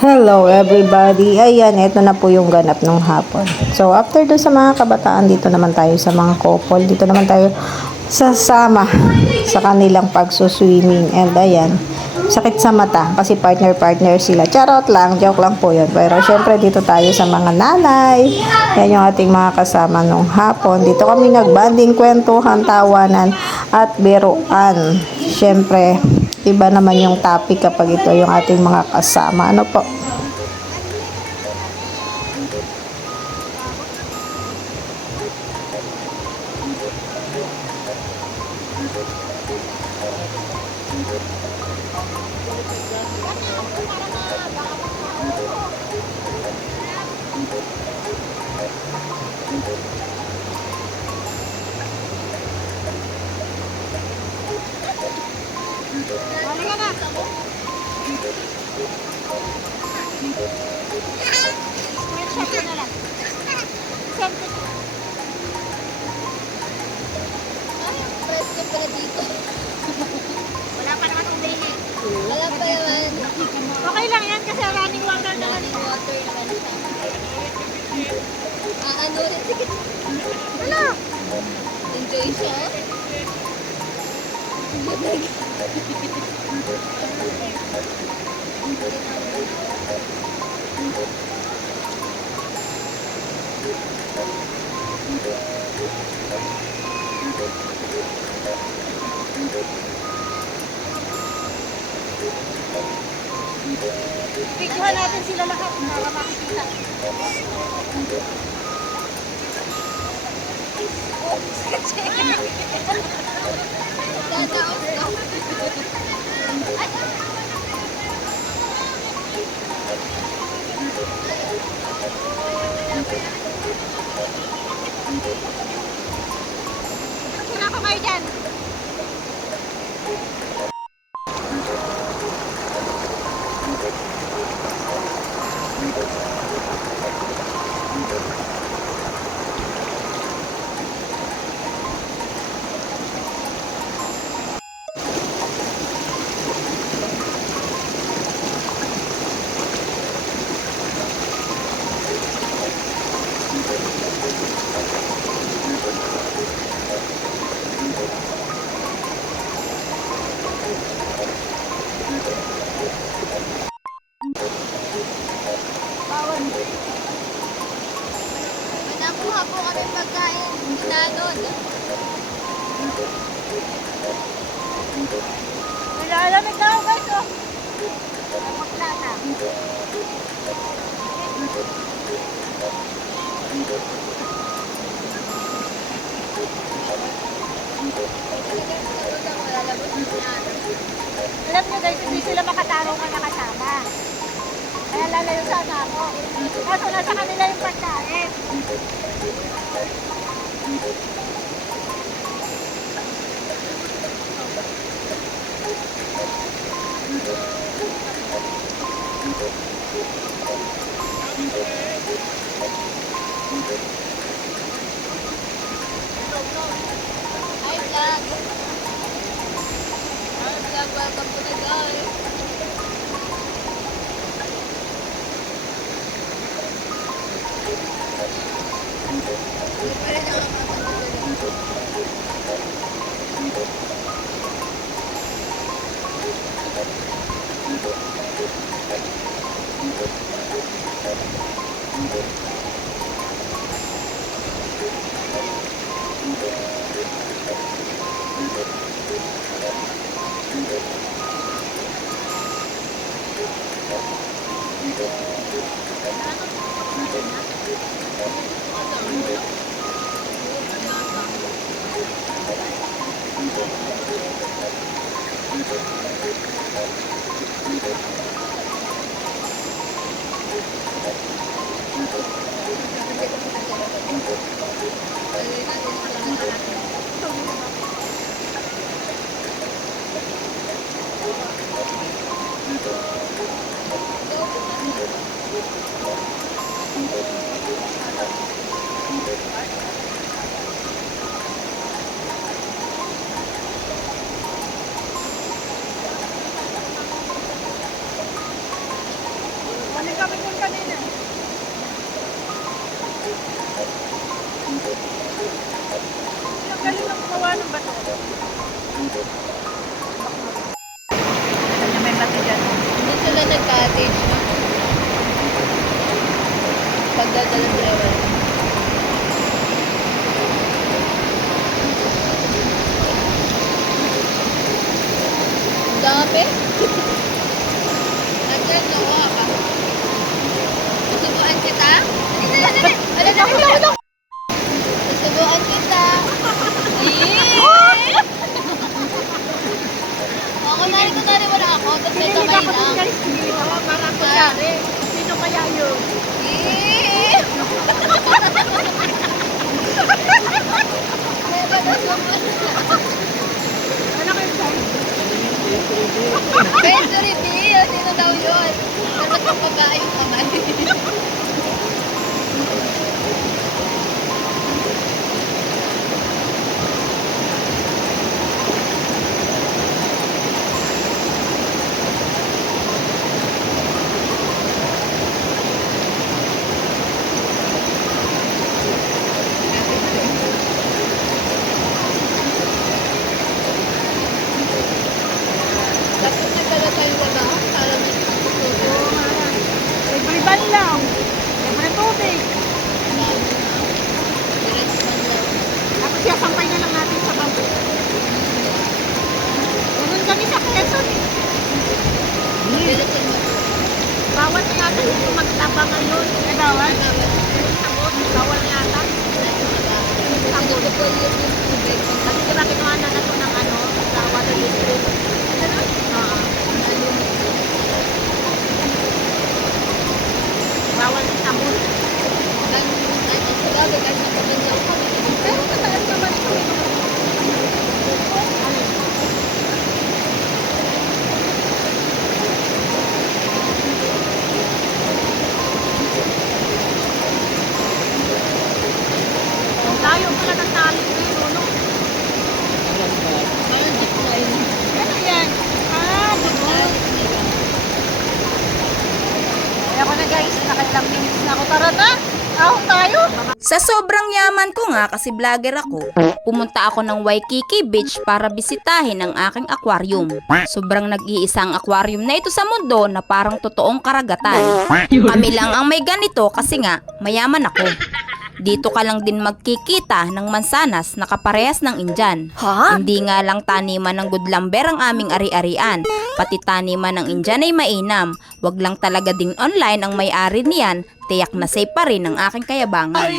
Hello everybody! Ayan, ito na po yung ganap ng hapon. So, after do sa mga kabataan, dito naman tayo sa mga couple. Dito naman tayo sasama sa kanilang pagsuswimming. And ayan, sakit sa mata kasi partner-partner sila. Charot lang, joke lang po yun. Pero syempre dito tayo sa mga nanay. Yan yung ating mga kasama nung hapon. Dito kami nagbanding, kwentuhan, tawanan at biruan. Syempre, iba naman yung topic kapag ito yung ating mga kasama. Ano po? Presko pala dito. Wala pa naman umihi. Wala pa naman. Okay lang yan kasi running water naman. Running water naman siya. Ano rin. Ano? Enjoy siya. Picturean natin sila lahat para makikita. Sila ko kayo dyan. Nakuha po kami pagkain. Nanod. Nalalamig na ako guys oh. Nagpaklata. Alam nyo guys, hindi sila makatarungan na kasama. Kaya lalayo sana ako. Kaso nasa kanila yung pagkain. Hi vlog! Hi vlog, welcome to the guys! Ano kami doon kanina? Ang galing ng gumawa ng bato. May bato dyan. Hindi sila nag-cottage. Pagdadala sila. Ang dami. Nagkagawa ka. Susubuan kita? Ano? Susubuan kita. Kunwari wala ako, tapos may kamay lang. Parang kunyari. Sino kaya yun? Ano kayo size? Beso reveal! Sino daw yun? Dapat magpagka yung kamay. Tapos nagdala tayo baba para may susubo. Libre ban lang. Libre tubig. Direct man lang. Tapos sasampay na lang natin sa bangko. Ganun kami sa Quezon eh. Direct man lang. Bawal na yata yung magtaba ngayon. Eh, bawal? Sabot, bawal na yata. Sabot ko yung tubig. Kasi diba kinuha na nato ng ano, sa water district. Ganun? Oo. Bawal na sabot. Pero matagal naman ito. Ano? Tayo pala ng tali dito, no? Ano yan? Ah, bunot. Kaya ako na guys, nakailang minutes na ako. Tara na! Ahon tayo! Sa sobrang yaman ko nga kasi vlogger ako, pumunta ako ng Waikiki Beach para bisitahin ang aking aquarium. Sobrang nag-iisang aquarium na ito sa mundo na parang totoong karagatan. Kami lang ang may ganito kasi nga mayaman ako. Dito ka lang din magkikita ng mansanas na kaparehas ng Indian. Hindi nga lang taniman ng gudlamber ang aming ari-arian, pati taniman ng Indian ay mainam. Wag lang talaga din online ang may-ari niyan, tiyak na safe pa rin ang aking kayabangan.